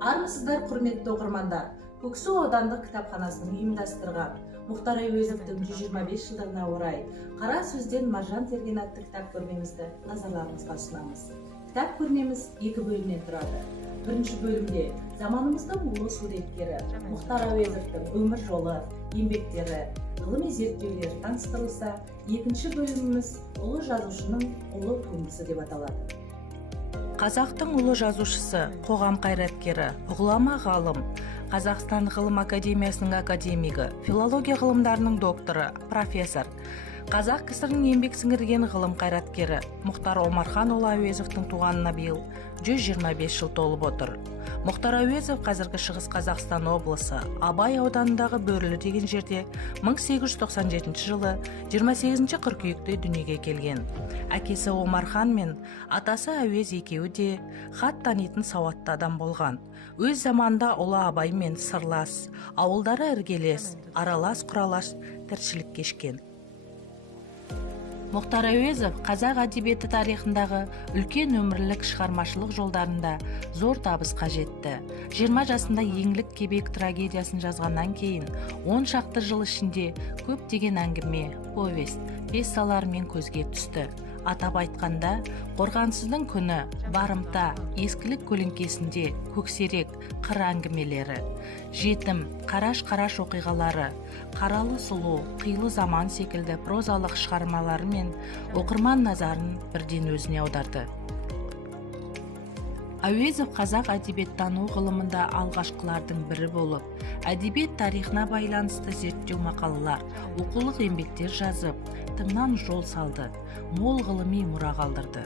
Армысыздар, құрметті оқырмандар. Көксу аудандық кітапханасының ұйымдастырған Мұхтар Әуезовтің 125 жылдығына орай «Қара сөзден маржан терген» атты кітап көрмемізді назарларыңызға ұсынамыз. Кітап көрмеміз 2 бөлімнен тұрады. Бірінші бөлімде заманымыздың ұлы суреткері Мұхтар Әуезовтың өмір жолы, еңбектері, ғылыми зерттеулері таныстырылса, екінші бөліміміз ұлы жазушының ұлы туындысы деп аталады. Қазақтың ұлы жазушысы, қоғам қайраткері, ғұлама ғалым, Қазақстан ғылым академиясының академигі, филология ғылымдарының докторы, профессор, Қазақ КСР-ның еңбек сіңірген ғылым қайраткері Мұхтар Омарханұлы Әуезовтың туғанына биыл 125 жыл толып отыр. Мұхтар Әуезов қазіргі Шығыс Қазақстан облысы Абай ауданындағы Бөрлі деген жерде 1897 жылы 28 қыркүйекте дүниеге келген. Әкесі Омархан мен атасы Әуез екеуі де хат танитын сауатты адам болған. Өз заманда ұлы Абаймен сырлас, ауылдары іргелес, аралас-құралас тіршілік кешкен. Мұхтар Әуезов қазақ әдебиеті тарихындағы үлкен өмірлік шығармашылық жолдарында зор табысқа жетті. 20 жасында еңлік кебек трагедиясын жазғаннан кейін 10 шақты жыл ішінде көптеген әңгіме, повесть, пьесалармен көзге түсті. Атап айтқанда, Қорғансыздың күні, Барымта, Ескілік көлеңкесінде, Көксерек, қыр әңгімелері, Жетім, Қараш-қараш оқиғалары, Қаралы сұлу, Қилы заман секілді прозалық шығармаларымен оқырман назарын бірден өзіне аударды. Әуезов қазақ әдебиеттану ғылымында алғашқылардың бірі болып, әдебиет тарихына байланысты зерттеу мақалалар, оқулық еңбектер жазып, тыңнан жол салды, мол ғылыми мұра қалдырды.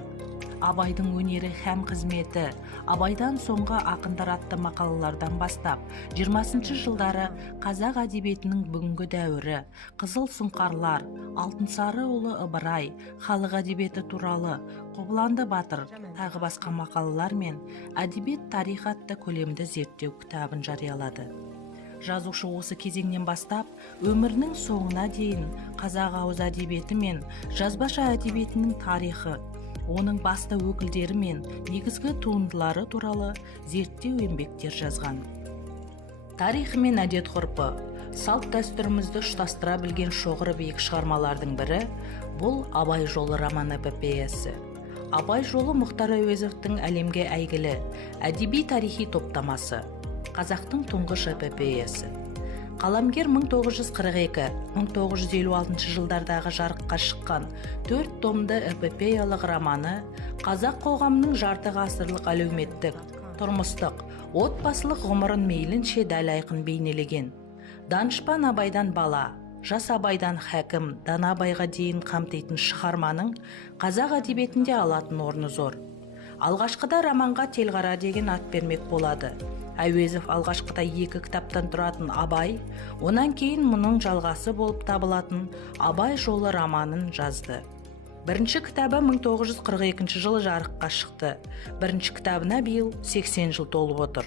Абайдың өнері һәм қызметі, Абайдан соңғы ақындар атты мақалалардан бастап, 20-шы жылдары қазақ әдебиетінің бүгінгі дәуірі, Қызыл сұңқарлар, Алтынсары ұлы Ыбырай, халық әдебиеті туралы, Қобыланды батыр, тағы басқа мақалалар мен әдебиет тарих атты көлемді зерттеу кітабын жариялады. Жазушы осы кезеңнен бастап, өмірінің соңына дейін қазақ ауыз әдебиеті мен жазбаша әдебиетінің тарихы, оның басты өкілдері мен негізгі туындылары туралы зерттеу еңбектер жазған. Тарихы мен әдет ғұрпы, салт дәстүрімізді ұштастыра білген шоғыры биік шығармалардың бірі бұл Абай жолы роман эпопеясы. Абай жолы Мұхтар Әуезовтың әлемге әйгілі әдеби тарихи топтамасы, қазақтың тұңғыш эпопеясы. Қаламгер 1942-1956 жылдардағы жарыққа шыққан 4 томды эпопеялық романы қазақ қоғамының жарты ғасырлық әлеуметтік, тұрмыстық, отбасылық ғұмырын мейлінше дәл айқын бейнелеген. Данышпан Абайдан бала, жас Абайдан хәкім, дана Абайға дейін қамтитын шығарманың қазақ әдебиетінде алатын орны зор. Алғашқыда романға Телғара деген ат бермек болады. Әуезов алғашқыда 2 кітаптан тұратын Абай, онан кейін мұның жалғасы болып табылатын Абай жолы романын жазды. Бірінші кітабы 1942 жылы жарыққа шықты. Бірінші кітабына биыл 80 жыл толып отыр.